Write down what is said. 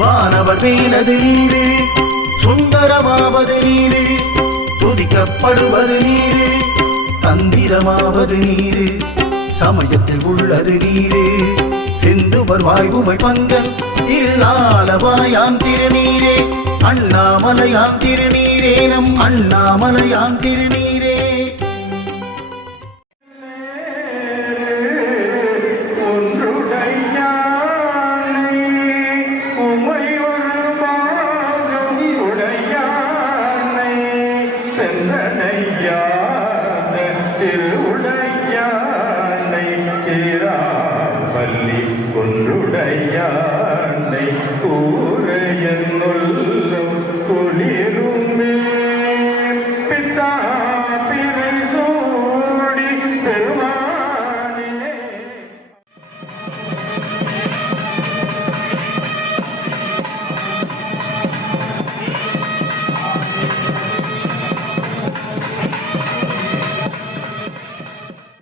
வானவர் மேலது நீரு, சுந்தரமாவது நீரு, துதிக்கப்படுவது நீரு, தந்திரமாவது நீரு, சமயத்தில் உள்ளது நீரு. செந்துவர் வாய்வுமை பங்கன் இல்லாலவாயான் திருநீரே, அண்ணாமலையான் திருநீரே, நம் அண்ணாமலையான் திருநீரே. பள்ளி கொன்றுடையானை கூரையனுள்ள